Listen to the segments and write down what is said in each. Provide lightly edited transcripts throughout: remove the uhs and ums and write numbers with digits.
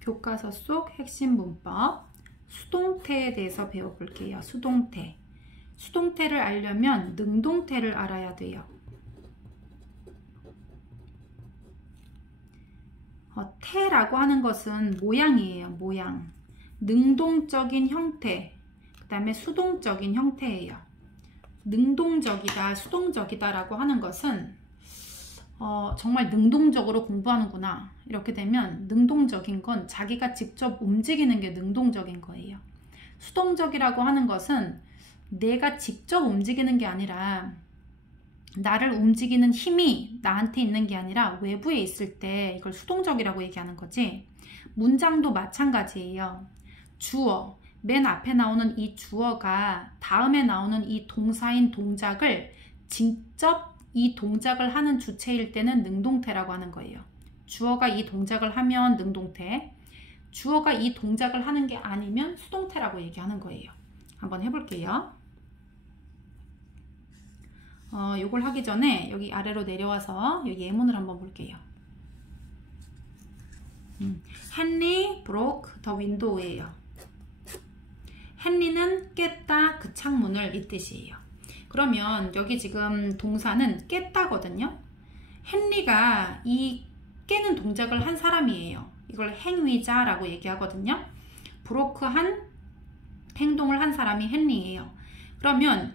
교과서 속 핵심 문법 수동태에 대해서 배워볼게요. 수동태. 수동태를 알려면 능동태를 알아야 돼요. 태라고 하는 것은 모양이에요. 모양. 능동적인 형태, 그 다음에 수동적인 형태예요. 능동적이다, 수동적이다 라고 하는 것은 정말 능동적으로 공부하는구나 이렇게 되면 능동적인 건 자기가 직접 움직이는 게 능동적인 거예요. 수동적이라고 하는 것은 내가 직접 움직이는 게 아니라 나를 움직이는 힘이 나한테 있는 게 아니라 외부에 있을 때 이걸 수동적이라고 얘기하는 거지. 문장도 마찬가지예요. 주어, 맨 앞에 나오는 이 주어가 다음에 나오는 이 동사인 동작을 직접 이 동작을 하는 주체일 때는 능동태라고 하는 거예요. 주어가 이 동작을 하면 능동태, 주어가 이 동작을 하는 게 아니면 수동태라고 얘기하는 거예요. 한번 해볼게요. 요걸 하기 전에 여기 아래로 내려와서 여기 예문을 한번 볼게요. Henry broke the window예요. 헨리는 깼다 그 창문을 이 뜻이에요. 그러면 여기 지금 동사는 깼다거든요. 헨리가 이 깨는 동작을 한 사람이에요. 이걸 행위자라고 얘기하거든요. 브로크한 행동을 한 사람이 헨리예요. 그러면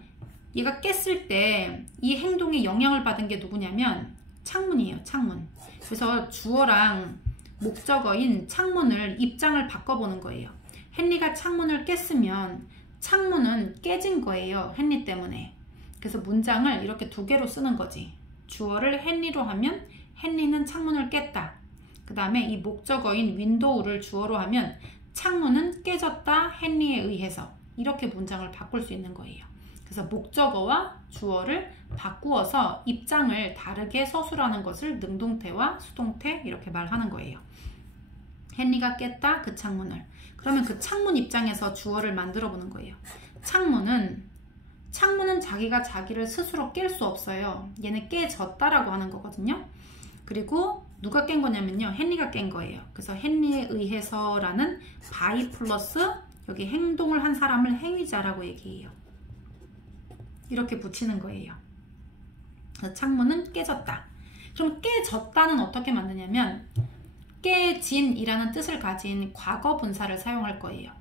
얘가 깼을 때 이 행동에 영향을 받은 게 누구냐면 창문이에요. 창문. 그래서 주어랑 목적어인 창문을 입장을 바꿔보는 거예요. 헨리가 창문을 깼으면 창문은 깨진 거예요. 헨리 때문에. 그래서 문장을 이렇게 두 개로 쓰는 거지. 주어를 헨리로 하면 헨리는 창문을 깼다. 그 다음에 이 목적어인 윈도우를 주어로 하면 창문은 깨졌다 헨리에 의해서. 이렇게 문장을 바꿀 수 있는 거예요. 그래서 목적어와 주어를 바꾸어서 입장을 다르게 서술하는 것을 능동태와 수동태 이렇게 말하는 거예요. 헨리가 깼다 그 창문을. 그러면 그 창문 입장에서 주어를 만들어 보는 거예요. 창문은 자기가 자기를 스스로 깰 수 없어요. 얘는 깨졌다라고 하는 거거든요. 그리고 누가 깬 거냐면요. 헨리가 깬 거예요. 그래서 헨리에 의해서라는 by 플러스 여기 행동을 한 사람을 행위자라고 얘기해요. 이렇게 붙이는 거예요. 그래서 창문은 깨졌다. 그럼 깨졌다는 어떻게 만드냐면 깨진이라는 뜻을 가진 과거 분사를 사용할 거예요.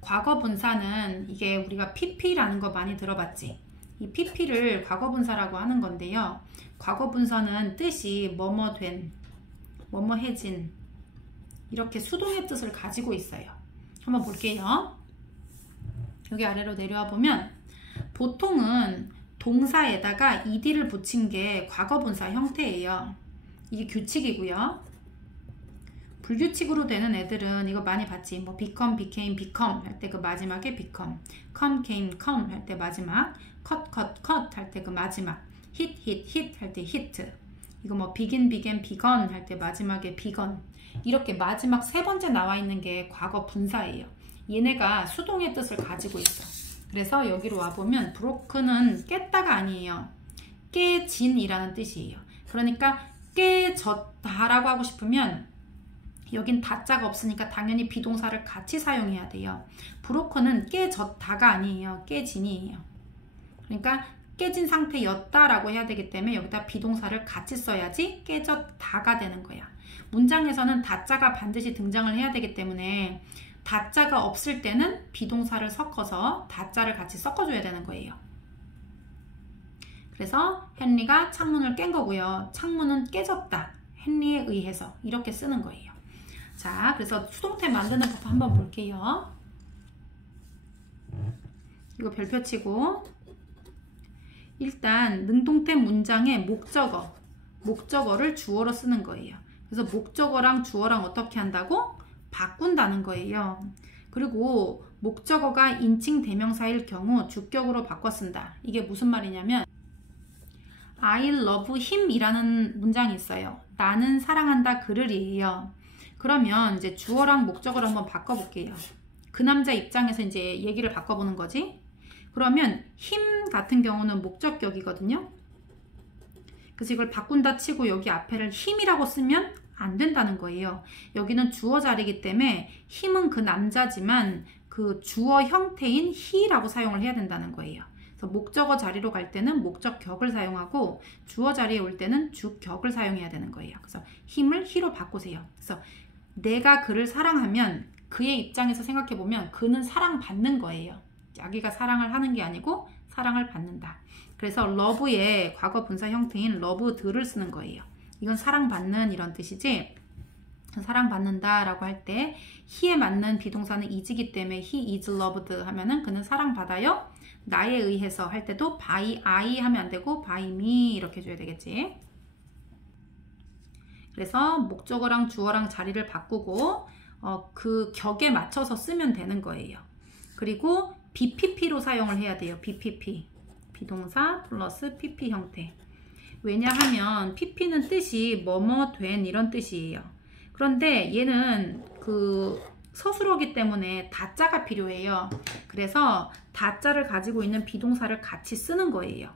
과거 분사는 이게 우리가 pp라는 거 많이 들어봤지? 이 pp를 과거 분사라고 하는 건데요. 과거 분사는 뜻이 뭐뭐 된, 뭐뭐 해진 이렇게 수동의 뜻을 가지고 있어요. 한번 볼게요. 여기 아래로 내려와 보면 보통은 동사에다가 ed를 붙인 게 과거 분사 형태예요. 이게 규칙이고요. 불규칙으로 되는 애들은 이거 많이 봤지. 뭐 become, became, become 할 때 그 마지막에 become, come, came, come 할 때 마지막, cut, cut, cut 할 때 그 마지막, hit, hit, hit 할 때 hit. 이거 뭐 begin, began, begun 할 때 마지막에 begun. 이렇게 마지막 세 번째 나와 있는 게 과거 분사예요. 얘네가 수동의 뜻을 가지고 있어. 그래서 여기로 와보면 broke는 깼다가 아니에요. 깨진이라는 뜻이에요. 그러니까 깨졌다라고 하고 싶으면 여긴 다자가 없으니까 당연히 비동사를 같이 사용해야 돼요. broke는 깨졌다가 아니에요. 깨진이에요. 그러니까 깨진 상태였다라고 해야 되기 때문에 여기다 비동사를 같이 써야지 깨졌다가 되는 거야. 문장에서는 다자가 반드시 등장을 해야 되기 때문에 다자가 없을 때는 비동사를 섞어서 다자를 같이 섞어줘야 되는 거예요. 그래서 헨리가 창문을 깬 거고요. 창문은 깨졌다. 헨리에 의해서 이렇게 쓰는 거예요. 자, 그래서 수동태 만드는 법 한번 볼게요. 이거 별표 치고 일단 능동태 문장의 목적어를 주어로 쓰는 거예요. 그래서 목적어랑 주어랑 어떻게 한다고? 바꾼다는 거예요. 그리고 목적어가 인칭 대명사일 경우 주격으로 바꿔 쓴다. 이게 무슨 말이냐면 I love him 이라는 문장이 있어요. 나는 사랑한다 그를이에요. 그러면 이제 주어랑 목적어를 한번 바꿔볼게요. 그 남자 입장에서 이제 얘기를 바꿔보는 거지. 그러면 him 같은 경우는 목적격이거든요. 그래서 이걸 바꾼다 치고 여기 앞에를 힘이라고 쓰면 안 된다는 거예요. 여기는 주어 자리이기 때문에 him은 그 남자지만 그 주어 형태인 he라고 사용을 해야 된다는 거예요. 그래서 목적어 자리로 갈 때는 목적격을 사용하고 주어 자리에 올 때는 주격을 사용해야 되는 거예요. 그래서 him을 he로 바꾸세요. 그래서 내가 그를 사랑하면 그의 입장에서 생각해보면 그는 사랑받는 거예요. 자기가 사랑을 하는 게 아니고 사랑을 받는다. 그래서 love의 과거 분사 형태인 loved를 쓰는 거예요. 이건 사랑받는 이런 뜻이지, 사랑받는다 라고 할 때 he에 맞는 비동사는 is이기 때문에 he is loved 하면은 그는 사랑받아요. 나에 의해서 할 때도 by I 하면 안 되고 by me 이렇게 해줘야 되겠지. 그래서 목적어랑 주어랑 자리를 바꾸고 그 격에 맞춰서 쓰면 되는 거예요. 그리고 BPP로 사용을 해야 돼요. BPP. 비동사 플러스 PP 형태. 왜냐하면 PP는 뜻이 뭐뭐 된 이런 뜻이에요. 그런데 얘는 그 서술어기 때문에 다자가 필요해요. 그래서 다자를 가지고 있는 비동사를 같이 쓰는 거예요.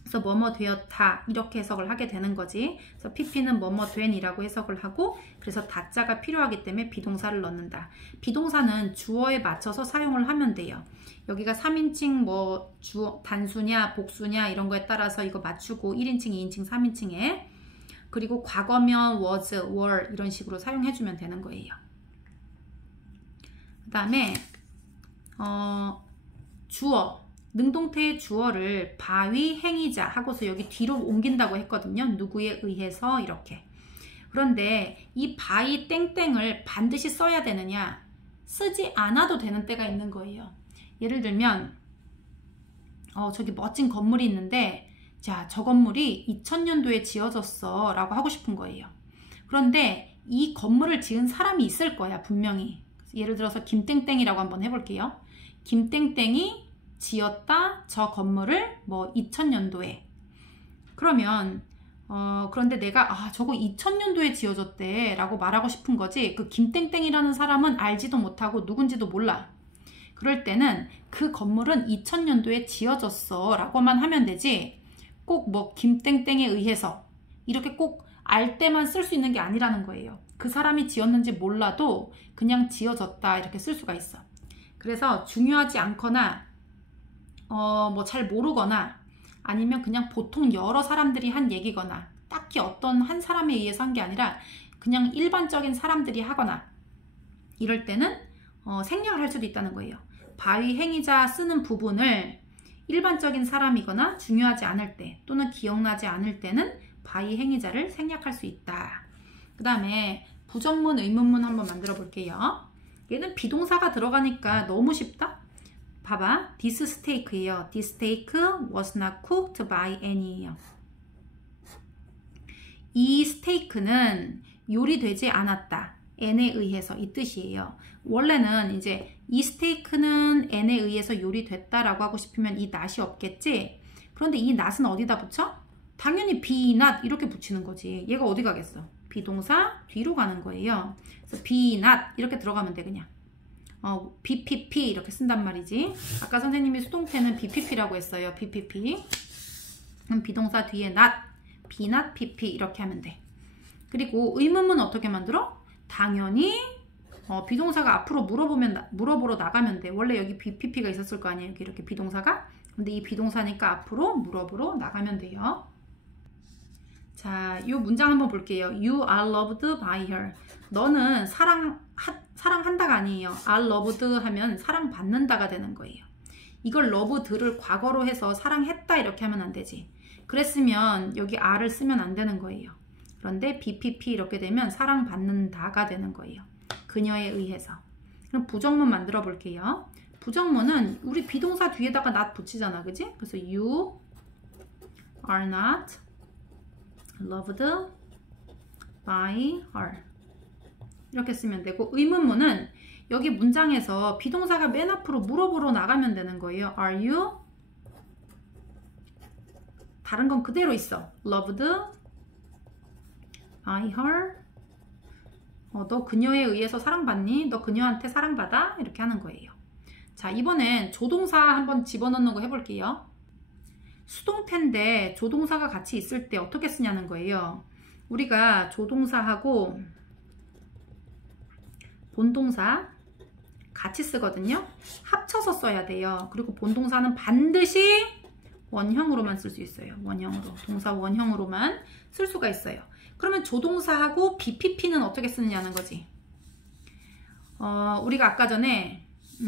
그래서 뭐뭐 되었다 이렇게 해석을 하게 되는 거지. 그래서 PP는 뭐뭐 된이라고 해석을 하고, 그래서 다자가 필요하기 때문에 비동사를 넣는다. 비동사는 주어에 맞춰서 사용을 하면 돼요. 여기가 3인칭 뭐 단수냐 복수냐 이런 거에 따라서 이거 맞추고 1인칭, 2인칭, 3인칭에, 그리고 과거면 was, were 이런 식으로 사용해주면 되는 거예요. 그 다음에 주어, 능동태의 주어를 by 행위자 하고서 여기 뒤로 옮긴다고 했거든요. 누구에 의해서 이렇게. 그런데 이 by 땡땡을 반드시 써야 되느냐, 쓰지 않아도 되는 때가 있는 거예요. 예를 들면 저기 멋진 건물이 있는데, 자, 저 건물이 2000년도에 지어졌어 라고 하고 싶은 거예요. 그런데 이 건물을 지은 사람이 있을 거야, 분명히. 예를 들어서 김땡땡이라고 한번 해볼게요. 김땡땡이 지었다 저 건물을 뭐 2000년도에. 그러면 그런데 내가 저거 2000년도에 지어졌대 라고 말하고 싶은 거지, 그 김땡땡이라는 사람은 알지도 못하고 누군지도 몰라. 그럴 때는 그 건물은 2000년도에 지어졌어 라고만 하면 되지, 꼭 뭐 김땡땡에 의해서 이렇게 꼭 알 때만 쓸 수 있는 게 아니라는 거예요. 그 사람이 지었는지 몰라도 그냥 지어졌다 이렇게 쓸 수가 있어. 그래서 중요하지 않거나 뭐 잘 모르거나 아니면 그냥 보통 여러 사람들이 한 얘기거나 딱히 어떤 한 사람에 의해서 한 게 아니라 그냥 일반적인 사람들이 하거나 이럴 때는 생략을 할 수도 있다는 거예요. by 행위자 쓰는 부분을 일반적인 사람이거나 중요하지 않을 때 또는 기억나지 않을 때는 by 행위자를 생략할 수 있다. 그 다음에 부정문, 의문문 한번 만들어 볼게요. 얘는 비동사가 들어가니까 너무 쉽다. 봐봐. This steak예요. This steak was not cooked by Annie예요. 이 스테이크는 요리되지 않았다. N에 의해서, 이 뜻이에요. 원래는 이제 이 스테이크는 N에 의해서 요리됐다라고 하고 싶으면 이 not이 없겠지? 그런데 이 not은 어디다 붙여? 당연히 be not 이렇게 붙이는 거지. 얘가 어디 가겠어? 비동사 뒤로 가는 거예요. 그래서 be not 이렇게 들어가면 돼, 그냥. BPP 이렇게 쓴단 말이지. 아까 선생님이 수동태는 BPP라고 했어요. BPP. 그럼 비동사 뒤에 not, be not, PP 이렇게 하면 돼. 그리고 의문문 어떻게 만들어? 당연히 비동사가 앞으로 물어보러 나가면 돼. 원래 여기 BPP가 있었을 거 아니에요. 이렇게 비동사가. 근데 이 비동사니까 앞으로 물어보러 나가면 돼요. 자, 이 문장 한번 볼게요. You are loved by her. 너는 사랑한다가 아니에요. are loved 하면 사랑받는다가 되는 거예요. 이걸 loved를 과거로 해서 사랑했다 이렇게 하면 안 되지. 그랬으면 여기 are를 쓰면 안 되는 거예요. 그런데 BPP 이렇게 되면 사랑받는다가 되는 거예요. 그녀에 의해서. 그럼 부정문 만들어 볼게요. 부정문은 우리 비동사 뒤에다가 not 붙이잖아, 그지? 그래서 you are not loved by her 이렇게 쓰면 되고, 의문문은 여기 문장에서 비동사가 맨 앞으로 물어보러 나가면 되는 거예요. Are you? 다른 건 그대로 있어. loved by her. 너 그녀에 의해서 사랑받니? 너 그녀한테 사랑받아? 이렇게 하는 거예요. 자, 이번엔 조동사 한번 집어넣는 거 해볼게요. 수동태인데 조동사가 같이 있을 때 어떻게 쓰냐는 거예요. 우리가 조동사하고 본동사 같이 쓰거든요. 합쳐서 써야 돼요. 그리고 본동사는 반드시 원형으로만 쓸 수 있어요. 원형으로. 동사 원형으로만 쓸 수가 있어요. 그러면 조동사하고 BPP는 어떻게 쓰느냐는 거지. 우리가 아까 전에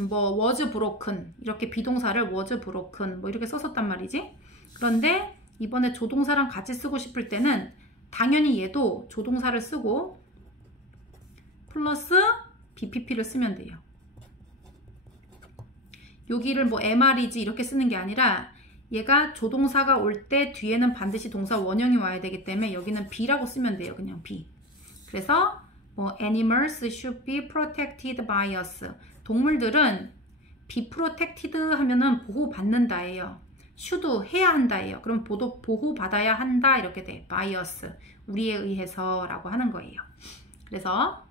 뭐 was broken 이렇게 비동사를 was broken 뭐 이렇게 썼었단 말이지. 그런데 이번에 조동사랑 같이 쓰고 싶을 때는 당연히 얘도 조동사를 쓰고 플러스 BPP를 쓰면 돼요. 여기를 뭐 MR이지 이렇게 쓰는 게 아니라 얘가 조동사가 올 때 뒤에는 반드시 동사 원형이 와야 되기 때문에 여기는 B라고 쓰면 돼요. 그냥 B. 그래서 뭐 animals should be protected by us. 동물들은 be protected 하면은 보호받는다예요. should 해야 한다예요. 그럼 보호받아야 한다 이렇게 돼. by us. 우리에 의해서 라고 하는 거예요. 그래서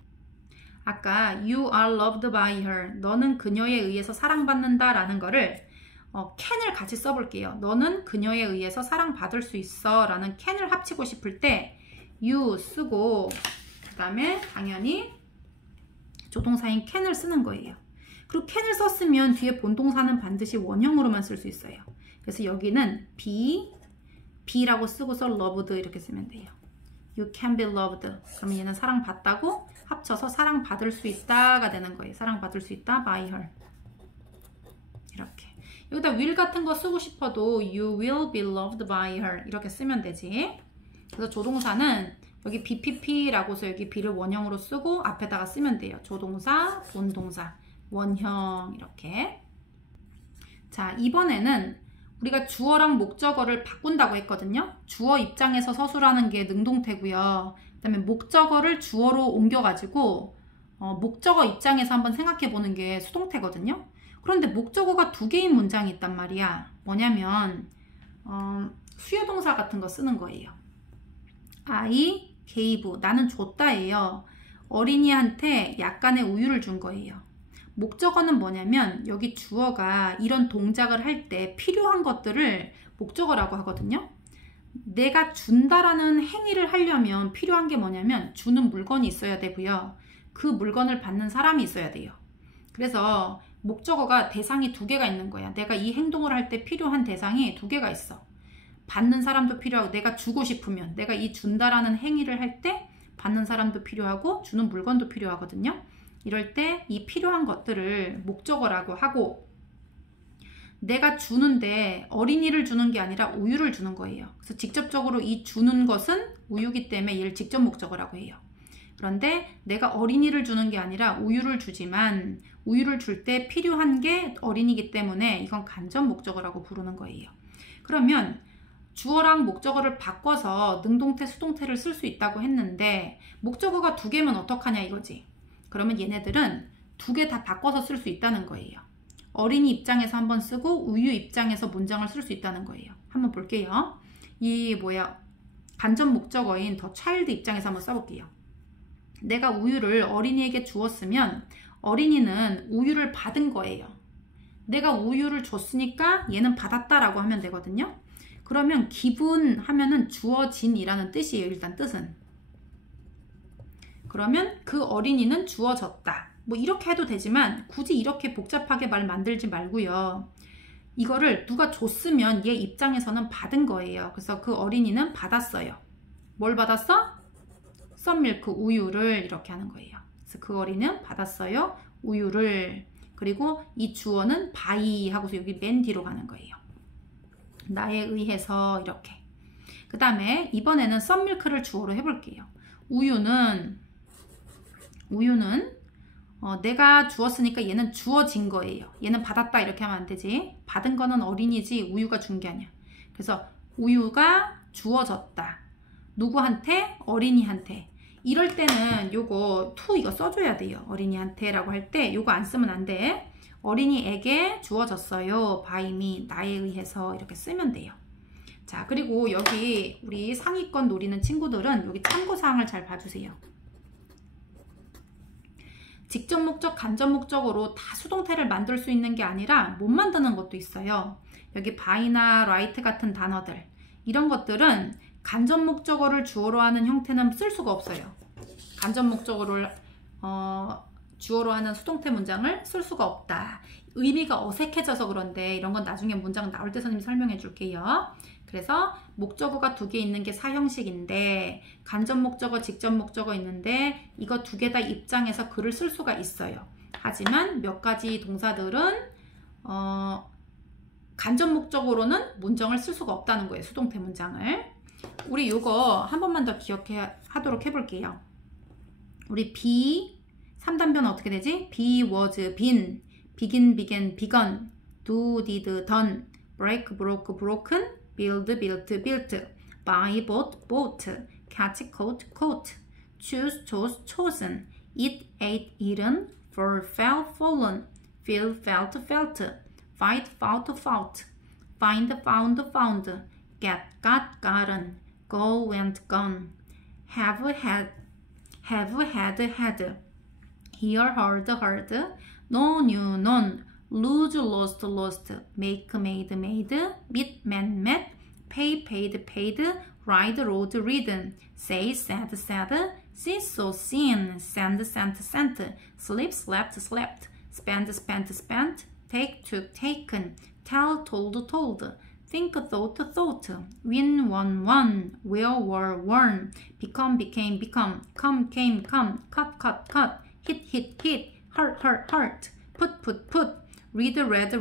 아까 you are loved by her. 너는 그녀에 의해서 사랑받는다 라는 거를 can을 같이 써볼게요. 너는 그녀에 의해서 사랑받을 수 있어 라는 can을 합치고 싶을 때 you 쓰고 그 다음에 당연히 조동사인 can을 쓰는 거예요. 그리고 can을 썼으면 뒤에 본동사는 반드시 원형으로만 쓸 수 있어요. 그래서 여기는 be라고 쓰고서 loved 이렇게 쓰면 돼요. You can be loved. 그러면 얘는 사랑받다고 합쳐서 사랑받을 수 있다가 되는 거예요. 사랑받을 수 있다 by her. 이렇게. 여기다 will 같은 거 쓰고 싶어도 you will be loved by her 이렇게 쓰면 되지. 그래서 조동사는 여기 BPP라고서 여기 be를 원형으로 쓰고 앞에다가 쓰면 돼요. 조동사, 본동사, 원형 이렇게. 자, 이번에는 우리가 주어랑 목적어를 바꾼다고 했거든요. 주어 입장에서 서술하는 게 능동태고요. 그 다음에 목적어를 주어로 옮겨가지고 목적어 입장에서 한번 생각해 보는 게 수동태거든요. 그런데 목적어가 두 개인 문장이 있단 말이야. 뭐냐면 수요동사 같은 거 쓰는 거예요. I gave, 나는 줬다예요. 어린이한테 약간의 우유를 준 거예요. 목적어는 뭐냐면 여기 주어가 이런 동작을 할 때 필요한 것들을 목적어라고 하거든요. 내가 준다라는 행위를 하려면 필요한 게 뭐냐면 주는 물건이 있어야 되고요. 그 물건을 받는 사람이 있어야 돼요. 그래서 목적어가 대상이 두 개가 있는 거야. 내가 이 행동을 할 때 필요한 대상이 두 개가 있어. 받는 사람도 필요하고 내가 주고 싶으면 내가 이 준다라는 행위를 할 때 받는 사람도 필요하고 주는 물건도 필요하거든요. 이럴 때 이 필요한 것들을 목적어라고 하고 내가 주는데 어린이를 주는 게 아니라 우유를 주는 거예요. 그래서 직접적으로 이 주는 것은 우유기 때문에 얘를 직접 목적어라고 해요. 그런데 내가 어린이를 주는 게 아니라 우유를 주지만 우유를 줄 때 필요한 게 어린이기 때문에 이건 간접 목적어라고 부르는 거예요. 그러면 주어랑 목적어를 바꿔서 능동태, 수동태를 쓸 수 있다고 했는데 목적어가 두 개면 어떡하냐 이거지. 그러면 얘네들은 두 개 다 바꿔서 쓸 수 있다는 거예요. 어린이 입장에서 한번 쓰고 우유 입장에서 문장을 쓸 수 있다는 거예요. 한번 볼게요. 이 간접 목적어인 더 차일드 입장에서 한번 써볼게요. 내가 우유를 어린이에게 주었으면 어린이는 우유를 받은 거예요. 내가 우유를 줬으니까 얘는 받았다라고 하면 되거든요. 그러면 기분 하면은 주어진이라는 뜻이에요. 일단 뜻은. 그러면 그 어린이는 주어졌다. 뭐 이렇게 해도 되지만 굳이 이렇게 복잡하게 말 만들지 말고요. 이거를 누가 줬으면 얘 입장에서는 받은 거예요. 그래서 그 어린이는 받았어요. 뭘 받았어? 썸밀크, 우유를 이렇게 하는 거예요. 그래서 그 어린이는 받았어요. 우유를. 그리고 이 주어는 by 하고서 여기 맨 뒤로 가는 거예요. 나에 의해서 이렇게. 그 다음에 이번에는 썸밀크를 주어로 해볼게요. 우유는 내가 주었으니까 얘는 주어진 거예요. 얘는 받았다 이렇게 하면 안 되지. 받은 거는 어린이지 우유가 준 게 아니야. 그래서 우유가 주어졌다. 누구한테? 어린이한테. 이럴 때는 요거 to 이거 써줘야 돼요. 어린이한테 라고 할 때 요거 안 쓰면 안 돼. 어린이에게 주어졌어요. by me, 나에 의해서 이렇게 쓰면 돼요. 자, 그리고 여기 우리 상위권 노리는 친구들은 여기 참고사항을 잘 봐주세요. 직접 목적, 간접 목적으로 다 수동태를 만들 수 있는 게 아니라 못 만드는 것도 있어요. 여기 by나 right 같은 단어들 이런 것들은 간접 목적어를 주어로 하는 형태는 쓸 수가 없어요. 간접 목적어를 주어로 하는 수동태 문장을 쓸 수가 없다. 의미가 어색해져서 그런데 이런 건 나중에 문장 나올 때 선생님이 설명해 줄게요. 그래서 목적어가 두 개 있는 게 사형식인데 간접 목적어, 직접 목적어 있는데 이거 두 개 다 입장에서 글을 쓸 수가 있어요. 하지만 몇 가지 동사들은 간접 목적어로는 문장을 쓸 수가 없다는 거예요. 수동태 문장을. 우리 이거 한 번만 더 하도록 해볼게요. 우리 be 3단변은 어떻게 되지? be, was, been, begin, began, begun, do, did, done, break, broke, broken, build, built, built, buy, bought, bought, catch, caught, caught, choose, chose, chosen, eat, ate, eaten, fall, fell, fallen, feel, felt, felt, fight, fought, fought, find, found, found, get, got, gotten, go, went, gone, have, had, had, hear, heard, heard, know, knew, known, lose, lost, lost, make, made, made, meet, met, pay, paid, paid, ride, rode, ridden, say, said, said, see, saw, seen, send, sent, sent, sleep, slept, slept, spend, spent, spent, take, took, taken, tell, told, told, think, thought, thought, win, won, wear, wore, worn, become, became, become, come, came, come, cut, cut, hit, hurt, put, read, read.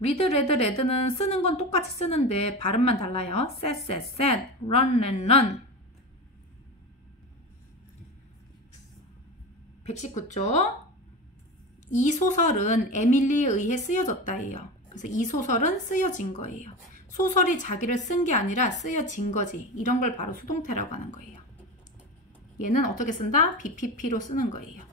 read, read는 쓰는 건 똑같이 쓰는데 발음만 달라요. said, run, run. 119쪽. 이 소설은 에밀리에 의해 쓰여졌다예요. 그래서 이 소설은 쓰여진 거예요. 소설이 자기를 쓴 게 아니라 쓰여진 거지. 이런 걸 바로 수동태라고 하는 거예요. 얘는 어떻게 쓴다? BPP로 쓰는 거예요.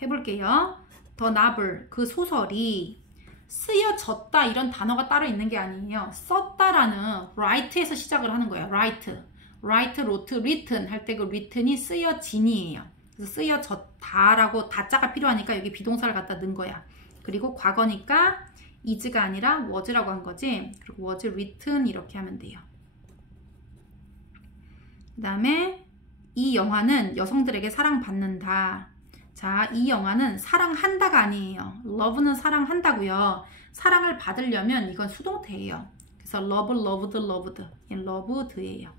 해볼게요. The novel, 그 소설이 쓰여졌다 이런 단어가 따로 있는 게 아니에요. 썼다라는 write에서 시작을 하는 거예요. write, wrote, written 할 때 그 written이 쓰여진이에요. 그래서 쓰여졌다라고 다자가 필요하니까 여기 비동사를 갖다 넣은 거야. 그리고 과거니까 is가 아니라 was라고 한 거지. 그리고 was written 이렇게 하면 돼요. 그 다음에 이 영화는 여성들에게 사랑받는다. 자, 이 영화는 사랑한다가 아니에요. love는 사랑한다고요. 사랑을 받으려면 이건 수동태예요. 그래서 love, loved, loved예요.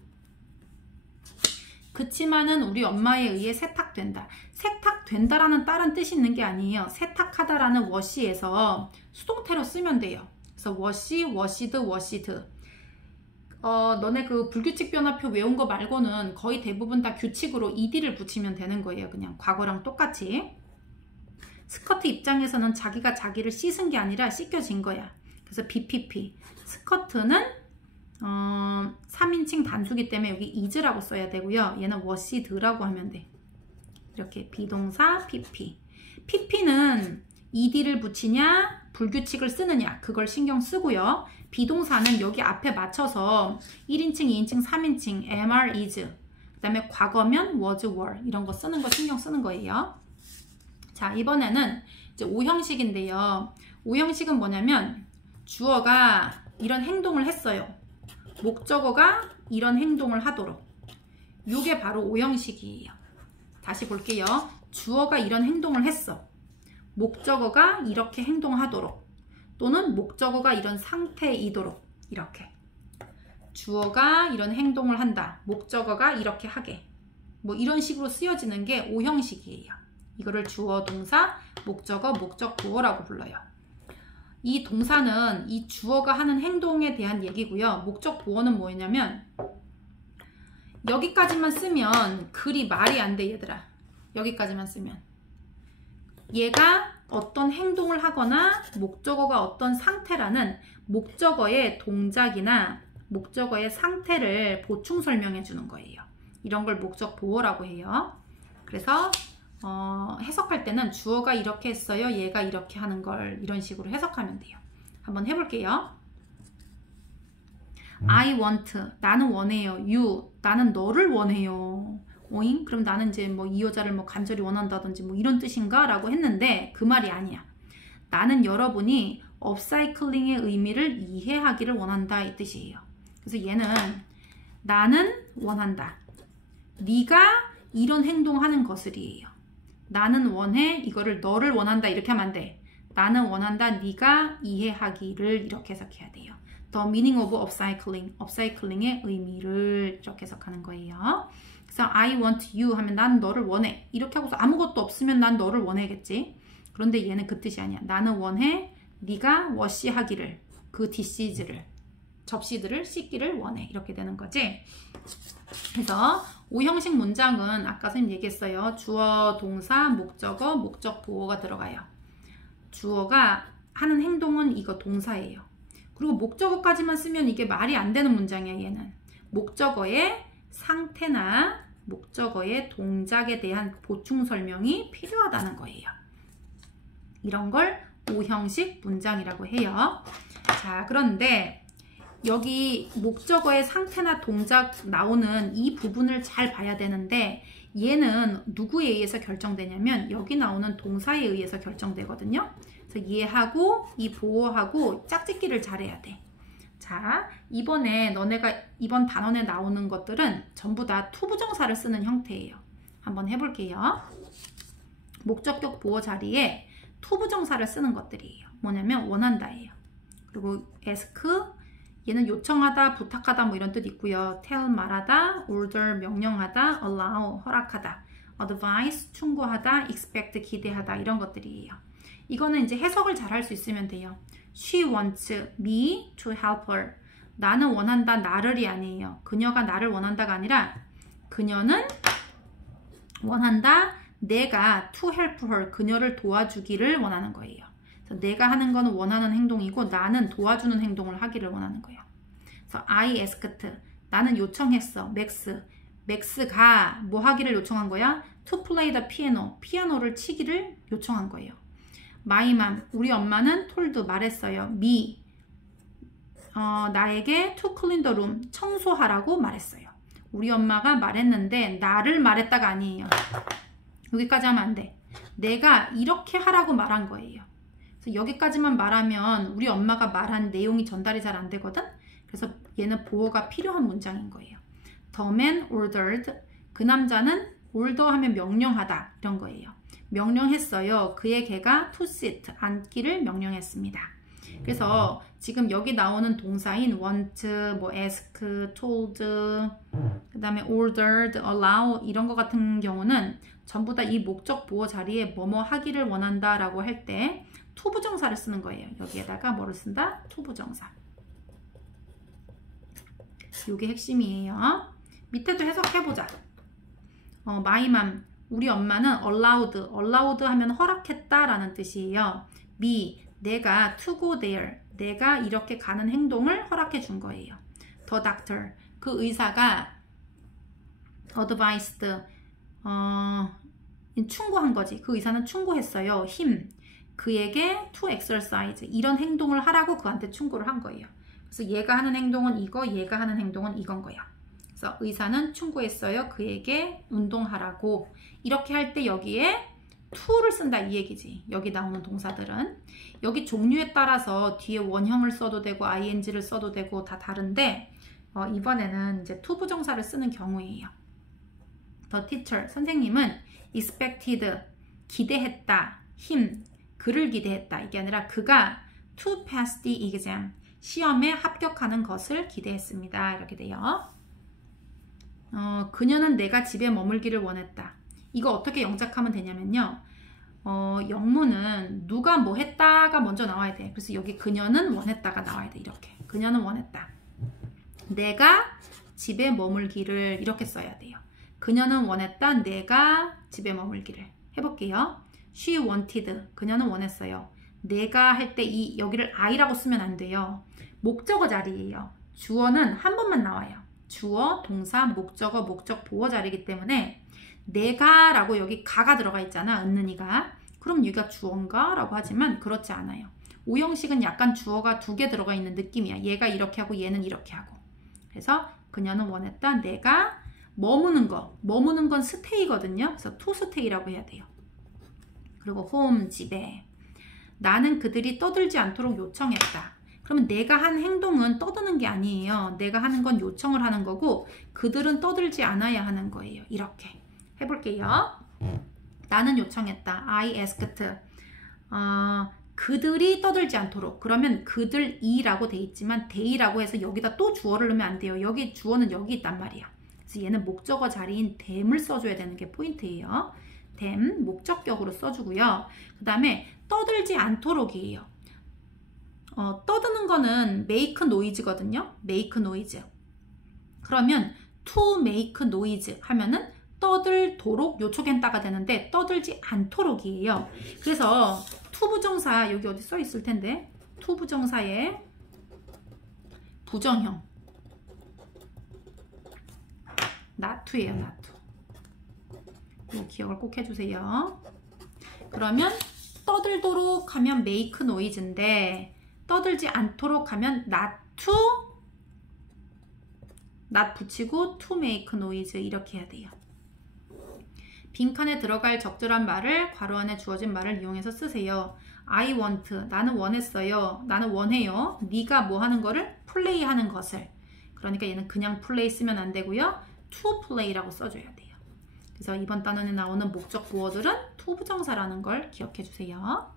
그치만은 우리 엄마에 의해 세탁된다. 세탁된다라는 다른 뜻이 있는 게 아니에요. 세탁하다라는 wash에서 수동태로 쓰면 돼요. 그래서 wash, washed, washed. 너네 그 불규칙 변화표 외운 거 말고는 거의 대부분 다 규칙으로 ed를 붙이면 되는 거예요. 그냥 과거랑 똑같이. 스커트 입장에서는 자기가 자기를 씻은 게 아니라 씻겨진 거야. 그래서 BPP. 스커트는 3인칭 단수기 때문에 여기 is라고 써야 되고요. 얘는 washed라고 하면 돼. 이렇게 비동사 PP. PP는 ed를 붙이냐 불규칙을 쓰느냐 그걸 신경 쓰고요. 비동사는 여기 앞에 맞춰서 1인칭, 2인칭, 3인칭, am, is 그 다음에 과거면 was, were 이런 거 쓰는 거 신경 쓰는 거예요. 자, 이번에는 이제 5형식인데요. 5형식은 뭐냐면 주어가 이런 행동을 했어요. 목적어가 이런 행동을 하도록. 이게 바로 5형식이에요. 다시 볼게요. 주어가 이런 행동을 했어. 목적어가 이렇게 행동하도록. 또는 목적어가 이런 상태이도록. 이렇게. 주어가 이런 행동을 한다. 목적어가 이렇게 하게. 뭐 이런 식으로 쓰여지는 게 5형식이에요. 이거를 주어, 동사, 목적어, 목적 보어라고 불러요. 이 동사는 이 주어가 하는 행동에 대한 얘기고요. 목적 보어는 뭐냐면 여기까지만 쓰면 글이 말이 안 돼, 얘들아. 여기까지만 쓰면. 얘가 어떤 행동을 하거나 목적어가 어떤 상태라는 목적어의 동작이나 목적어의 상태를 보충 설명해 주는 거예요. 이런 걸 목적 보어라고 해요. 그래서 해석할 때는 주어가 이렇게 했어요. 얘가 이렇게 하는 걸 이런 식으로 해석하면 돼요. 한번 해볼게요. I want, 나는 원해요. You, 나는 너를 원해요. 오잉? 그럼 나는 이제 뭐 이 여자를 뭐 간절히 원한다든지 뭐 이런 뜻인가? 라고 했는데 그 말이 아니야. 나는 여러분이 업사이클링의 의미를 이해하기를 원한다 이 뜻이에요. 그래서 얘는 나는 원한다. 네가 이런 행동하는 것을이에요. 나는 원해. 이거를 너를 원한다. 이렇게 하면 안 돼. 나는 원한다. 네가 이해하기를 이렇게 해석해야 돼요. The meaning of upcycling. upcycling의 의미를 이렇게 해석하는 거예요. 그래서 I want you 하면 난 너를 원해. 이렇게 하고서 아무것도 없으면 난 너를 원해겠지. 그런데 얘는 그 뜻이 아니야. 나는 원해. 네가 워시하기를. 그 디시즈를. 접시들을 씻기를 원해. 이렇게 되는 거지. 그래서 5형식 문장은 아까 선생님 얘기했어요. 주어, 동사, 목적어, 목적 보어가 들어가요. 주어가 하는 행동은 이거 동사예요. 그리고 목적어까지만 쓰면 이게 말이 안 되는 문장이야. 얘는 목적어의 상태나 목적어의 동작에 대한 보충 설명이 필요하다는 거예요. 이런 걸 5형식 문장이라고 해요. 자, 그런데 여기 목적어의 상태나 동작 나오는 이 부분을 잘 봐야 되는데 얘는 누구에 의해서 결정되냐면 여기 나오는 동사에 의해서 결정되거든요. 그래서 얘하고 이 보어하고 짝짓기를 잘해야 돼. 자, 이번에 너네가 이번 단원에 나오는 것들은 전부 다 투부정사를 쓰는 형태예요. 한번 해볼게요. 목적격 보어 자리에 투부정사를 쓰는 것들이에요. 뭐냐면 원한다예요. 그리고 ask 얘는 요청하다, 부탁하다 뭐 이런 뜻 있고요. tell 말하다, order 명령하다, allow 허락하다, advise 충고하다, expect 기대하다 이런 것들이에요. 이거는 이제 해석을 잘 할 수 있으면 돼요. She wants me to help her. 나는 원한다, 나를이 아니에요. 그녀가 나를 원한다가 아니라 그녀는 원한다, 내가 to help her, 그녀를 도와주기를 원하는 거예요. 그래서 내가 하는 거는 원하는 행동이고 나는 도와주는 행동을 하기를 원하는 거예요. 그래서 I asked, 나는 요청했어. Max가 뭐 하기를 요청한 거야? To play the piano, 피아노를 치기를 요청한 거예요. My mom, 우리 엄마는 told, 말했어요. Me, 나에게 to clean the room, 청소하라고 말했어요. 우리 엄마가 말했는데 나를 말했다가 아니에요. 여기까지 하면 안 돼. 내가 이렇게 하라고 말한 거예요. 그래서 여기까지만 말하면 우리 엄마가 말한 내용이 전달이 잘 안 되거든. 그래서 얘는 보어가 필요한 문장인 거예요. The man ordered, 그 남자는 order 하면 명령하다 이런 거예요. 명령했어요. 그의 개가 to sit, 앉기를 명령했습니다. 그래서 지금 여기 나오는 동사인 want, 뭐 ask, told, 그 다음에 ordered, allow 이런 거 같은 경우는 전부 다 이 목적 보어 자리에 뭐뭐 하기를 원한다 라고 할 때 투부정사를 쓰는 거예요. 여기에다가 뭐를 쓴다? 투부정사. 이게 핵심이에요. 밑에도 해석해보자. My mom, 우리 엄마는 allowed 하면 허락했다 라는 뜻이에요. me, 내가 to go there, 내가 이렇게 가는 행동을 허락해 준 거예요. the doctor, 그 의사가 advised, 충고한 거지. 그 의사는 충고했어요. him, 그에게 to exercise, 이런 행동을 하라고 그한테 충고를 한 거예요. 그래서 얘가 하는 행동은 이거, 얘가 하는 행동은 이건 거야. 그래서 의사는 충고했어요. 그에게 운동하라고. 이렇게 할 때 여기에 to를 쓴다 이 얘기지. 여기 나오는 동사들은. 여기 종류에 따라서 뒤에 원형을 써도 되고 ing를 써도 되고 다 다른데 이번에는 이제 to 부정사를 쓰는 경우예요. The teacher, 선생님은 expected, 기대했다. him, 그를 기대했다. 이게 아니라 그가 to pass the exam, 시험에 합격하는 것을 기대했습니다. 이렇게 돼요. 그녀는 내가 집에 머물기를 원했다. 이거 어떻게 영작하면 되냐면요. 영문은 누가 뭐 했다가 먼저 나와야 돼. 그래서 여기 그녀는 원했다가 나와야 돼. 이렇게. 그녀는 원했다. 내가 집에 머물기를 이렇게 써야 돼요. 그녀는 원했다. 내가 집에 머물기를. 해볼게요. She wanted. 그녀는 원했어요. 내가 할 때 이 여기를 I라고 쓰면 안 돼요. 목적어 자리예요. 주어는 한 번만 나와요. 주어, 동사, 목적어, 목적, 보어 자리이기 때문에 내가 라고 여기 가가 들어가 있잖아. 은는이가. 그럼 여기가 주어인가? 라고 하지만 그렇지 않아요. 5형식은 약간 주어가 2개 들어가 있는 느낌이야. 얘가 이렇게 하고 얘는 이렇게 하고. 그래서 그녀는 원했다. 내가 머무는 거. 머무는 건 스테이거든요. 그래서 to stay라고 해야 돼요. 그리고 home, 집에. 나는 그들이 떠들지 않도록 요청했다. 그러면 내가 한 행동은 떠드는 게 아니에요. 내가 하는 건 요청을 하는 거고 그들은 떠들지 않아야 하는 거예요. 이렇게 해볼게요. 나는 요청했다. I asked. 그들이 떠들지 않도록. 그러면 그들이라고 돼 있지만 they라고 해서 여기다 또 주어를 넣으면 안 돼요. 여기 주어는 여기 있단 말이야. 그래서 얘는 목적어 자리인 them을 써줘야 되는 게 포인트예요. them 목적격으로 써주고요. 그 다음에 떠들지 않도록이에요. 떠드는 거는 make noise거든요. make noise. 그러면 to make noise 하면은 떠들도록 요촉엔따가 되는데 떠들지 않도록이에요. 그래서 to 부정사 여기 어디 써 있을 텐데 to 부정사의 부정형 not to예요. not to. 이 기억을 꼭 해주세요. 그러면 떠들도록 하면 make noise인데 떠들지 않도록 하면 not to not 붙이고 to make noise 이렇게 해야 돼요. 빈칸에 들어갈 적절한 말을 괄호 안에 주어진 말을 이용해서 쓰세요. I want. 나는 원했어요. 나는 원해요. 네가 뭐 하는 거를? 플레이 하는 것을. 그러니까 얘는 그냥 플레이 쓰면 안 되고요. to play라고 써줘야 돼요. 그래서 이번 단원에 나오는 목적 구어들은 to 부정사라는 걸 기억해 주세요.